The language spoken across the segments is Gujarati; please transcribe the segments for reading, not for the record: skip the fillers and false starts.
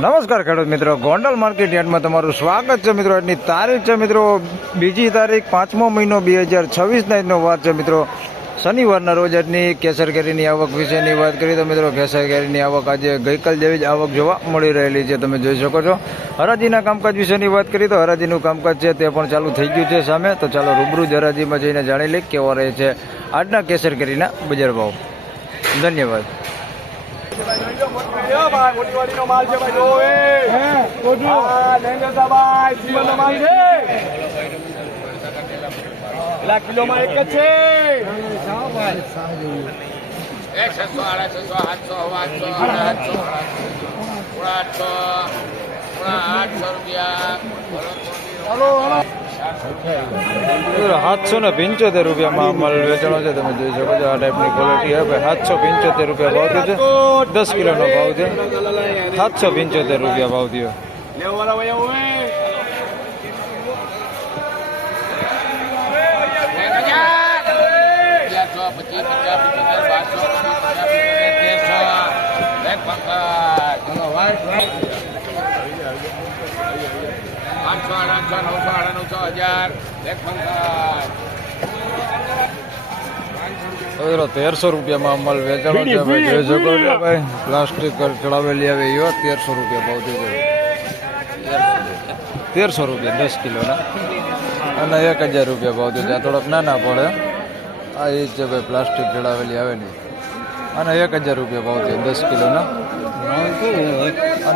નમસ્કાર ખેડૂત મિત્રો, ગોંડલ માર્કેટ યાર્ડમાં તમારું સ્વાગત છે મિત્રો. આજની તારીખ છે મિત્રો 2 તારીખ 5મો મહિનો 2026 આજનો વાર છે મિત્રો શનિવારના રોજ. આજની કેસર કેરીની આવક વિશેની વાત કરીએ તો મિત્રો કેસર કેરીની આવક આજે ગઈકાલ જેવી જ આવક જોવા મળી રહેલી છે, તમે જોઈ શકો છો. હરાજીના કામકાજ વિશેની વાત કરીએ તો હરાજીનું કામકાજ છે તે પણ ચાલુ થઈ ગયું છે સામે. તો ચાલો રૂબરૂ જ હરાજીમાં જઈને જાણી લઈએ કેવા રહે છે આજના કેસર કેરીના બજાર ભાવ. ધન્યવાદ. મોટીવાડી નો માલ છે ભાઈ, જો પેલા કિલોમાં એક જ છે. 775 રૂપિયામાં માલ વેચાણો છે, તમે જોઈ શકો છો. આ ટાઈપની ક્વોલિટી હવે 775 રૂપિયા ભાવ થયો છે. 10 કિલોનો ભાવ છે. 775 રૂપિયા ભાવ થયો. હવે 1300 રૂપિયામાં માલ વેચાણો છે, ભાઈ જોઈ શકો છો. ભાઈ પ્લાસ્ટિક ચડાવેલી આવે એવા 1300 રૂપિયા ભાવ થયો છે. 1300 રૂપિયા 10 કિલોના અને 1000 રૂપિયા ભાવ થયો છે. આ થોડોક નાના પડે, આ એ છે ભાઈ પ્લાસ્ટિક ચડાવેલી આવે ને, અને 1000 રૂપિયા ભાવ થયો 10 કિલોના.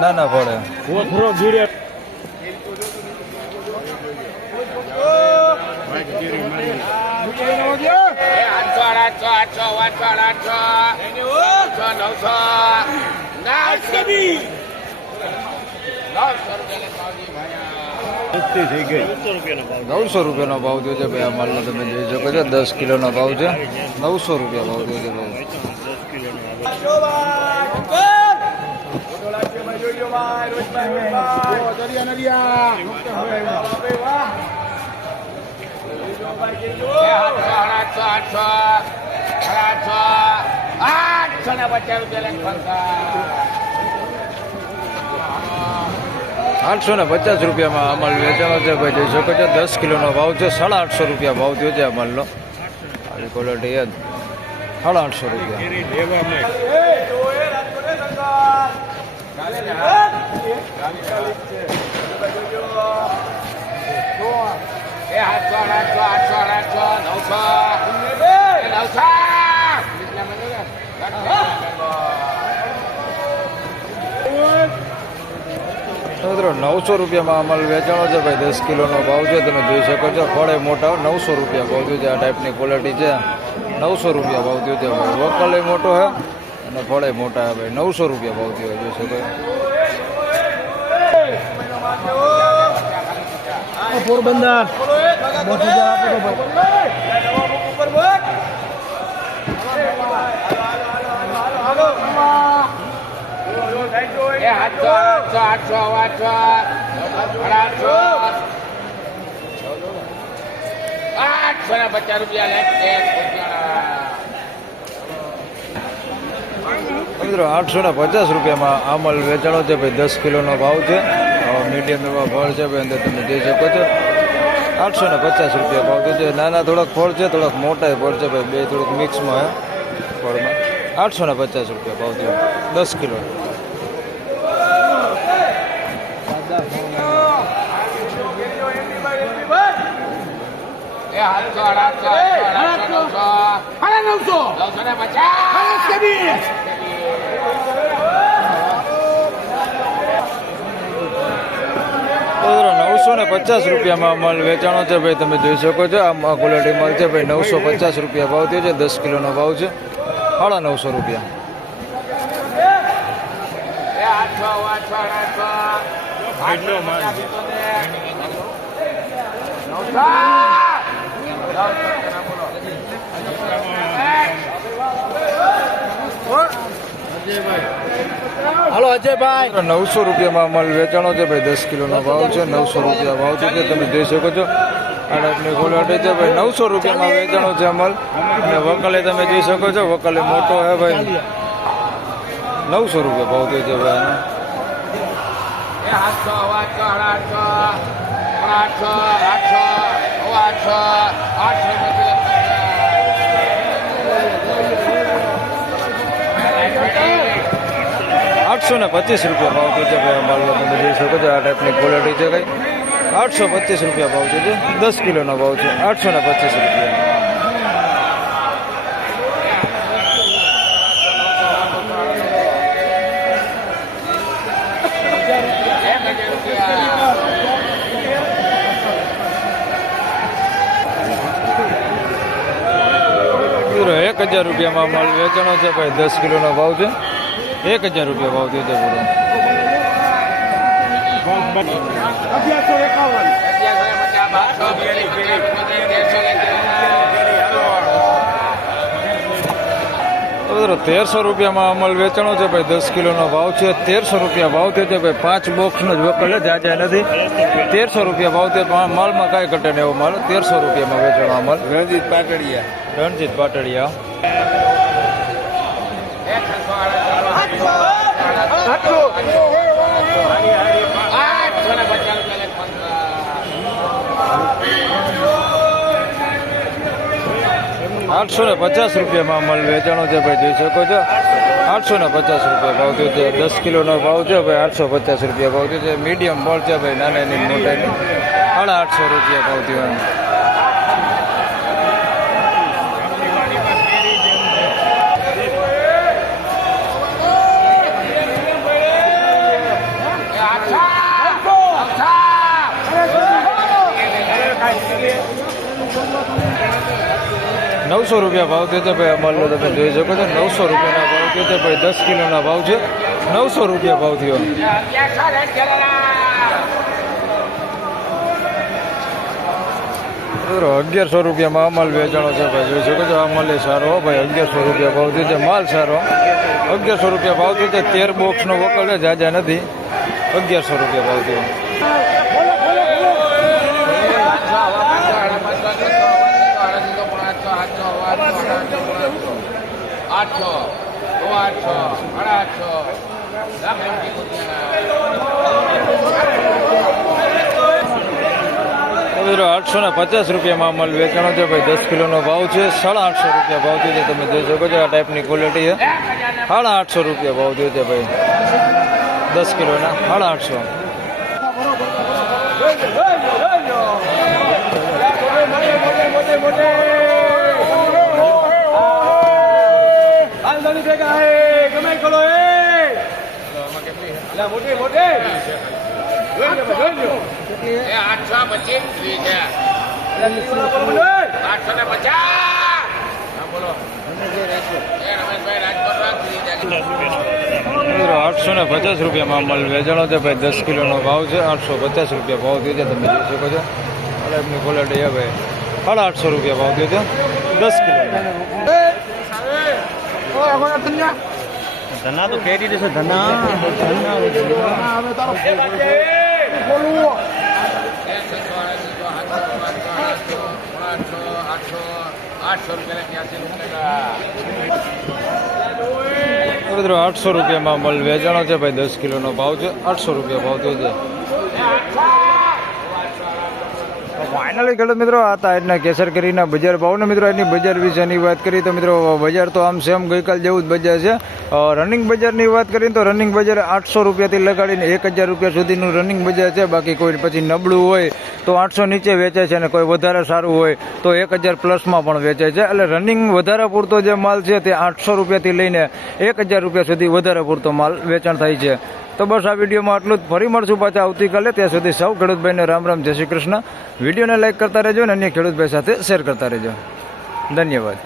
નાના પડે. ₹900 રૂપિયાનો ભાવ થયો છે ભાઈ. આ માલનો તમે જોઈ શકો છો. 10 કિલોનો ભાવ છે. 900 રૂપિયા ભાવ થયો છે ભાઈ. ₹850 રૂપિયામાં આ માલ વેચાણો છે ભાઈ, જોઈ શકો છો. 10 કિલોનો ભાવ છે. 850 રૂપિયા ભાવ થયો છે આ માલનો. આવી ક્વોલિટી યાદ 850 રૂપિયા. મિત્રો 900 રૂપિયામાં અમલ વેચાણો છે ભાઈ. 10 કિલોનો ભાવ છે, તમે જોઈ શકો છો. ફળે મોટા 900 રૂપિયા ભાવ થયો છે. આ ટાઈપની ક્વોલિટી છે. 900 રૂપિયા ભાવ થયો છે ભાઈ. વકલે મોટો છે અને ફળે મોટા ભાઈ. 900 રૂપિયા ભાવ થયો જોઈ શકો. પોરબંદર 850 રૂપિયામાં આ માલ વેચાણો છે ભાઈ. 10 કિલોનો ભાવ છે. મીડિયમ એવા ફળ છે ભાઈ, અંદર તમે જોઈ શકો છો. 850 રૂપિયા ભાવ છે. નાના થોડાક ફળ છે, થોડાક મોટા ફળ છે ભાઈ. બે થોડુંક મિક્સમાં ફળમાં 850 રૂપિયા ભાવ થયો 10 કિલો. ₹950 રૂપિયામાં માલ વેચાણો છે ભાઈ, તમે જોઈ શકો છો. આ ક્વોલિટી માલ છે ભાઈ. 950 રૂપિયા ભાવ થયો છે. 10 કિલોનો ભાવ છે. 950 રૂપિયા. હાલો અજયભાઈ, 900 રૂપિયામાં માલ વેચાણો છે ભાઈ. 10 કિલોનો ભાવ છે. 900 રૂપિયા ભાવ છે, તમે જોઈ શકો છો. આ ટાઈપની ક્વોલિટી છે ભાઈ. 900 રૂપિયામાં વેચાણો છે માલ. અને વકલે તમે જોઈ શકો છો. વકલે મોટો હે ભાઈ. 900 રૂપિયા ભાવ થયો છે ભાઈ. ₹825 ભાવ થયો છે ભાઈ. આ માલનો તમે જોઈ શકો છો. આ ટાઈપની ક્વોલિટી છે કઈ. ₹825 ભાવ થયો છે. 10 કિલોનો ભાવ છે. ₹825. ₹1000 માલ વેચાણો છે ભાઈ. 10 કિલોનો ભાવ છે. ₹1000 ભાવ થયો છે પૂરો. 1300 અમલ વેચાણો છે ભાઈ. 10 કિલોનો ભાવ છે. ₹1300 ભાવ થયો છે ભાઈ. 5 બોક્સનો જ વકલ છે, જાજા નથી. ₹1300 ભાવ થયો. માલમાં કાંઈ ઘટે નહીં એવો માલ. ₹1300 માં વેચાણો માલ. રણજીત પાટડિયા. ₹850 માલ વેચાણો છે ભાઈ. જોઈ શકો છો. ₹850 ભાવ થયો છે. 10 કિલોનો ભાવ છે ભાઈ. ₹850 ભાવ થયો છે. મીડિયમ મોલ છે ભાઈ. નાના એની મોટાની ₹850 ભાવ થયો. ₹900 ભાવ થયો છે ભાઈ. અમલનો તમે જોઈ શકો છો. ₹900 ભાવ થયો છે ભાઈ. 10 કિલોના ભાવ છે. ₹900 ભાવ થયો. ₹1100 અમલ વેચાણો છે ભાઈ. જોઈ શકો છો. અમલ એ સારો ભાઈ. ₹1100 ભાવ થયો છે. માલ સારો. ₹1100 ભાવ થયો છે. 13 બોક્સનો વકલ છે, જાજા નથી. ₹1100 ભાવ થયો. ₹850 અમલ વેચાણો છે ભાઈ. 10 કિલોનો ભાવ છે. ₹850 ભાવ થયો છે. તમે જોઈ શકો છો. આ ટાઈપની ક્વોલિટી છે. ₹850 ભાવ થયો છે ભાઈ. 10 કિલોના ₹850. ₹850 અમલ વેચાણો છે ભાઈ. 10 કિલોનો ભાવ છે. ₹850 ભાવ થયો છે. તમે જોઈ શકો છો. એમની ક્વોલિટી છે ભાઈ. ₹850 ભાવ થયો છે. 10 કિલો. ધના તો કેરી દેશે. ધના ₹800 અમલ વેચાણો છે ભાઈ. 10 કિલોનો ભાવ છે. ₹800 ભાવ થયો છે. ફાઇનલી ખેડૂત મિત્રો આ હતા આજના કેસર કેરીના બજાર ભાવને મિત્રો આજની બજાર વિશેની વાત કરી તો મિત્રો બજાર તો આમ સેમ ગઈકાલ જેવું જ બજાર છે. રનિંગ બજારની વાત કરીએ તો રનિંગ બજાર ₹800 થી લગાડીને ₹1000 સુધીનું રનિંગ બજાર છે. બાકી કોઈ પછી નબળું હોય તો 800 નીચે વેચાય છે અને કોઈ વધારે સારું હોય તો 1000 પ્લસમાં પણ વેચાય છે. એટલે રનિંગ વધારે પૂરતો જે માલ છે તે ₹800 થી લઈને ₹1000 સુધી વધારે પૂરતો માલ વેચાણ થાય છે. તો બસ આ વિડીયોમાં આટલું જ. ફરી મળશું પાછા આવતીકાલે. ત્યાં સુધી સૌ ખેડૂતભાઈને રામ રામ, જય શ્રી કૃષ્ણ. વિડીયોને લાઈક કરતા રહેજો અને અન્ય ખેડૂતભાઈ સાથે શેર કરતા રહેજો. ધન્યવાદ.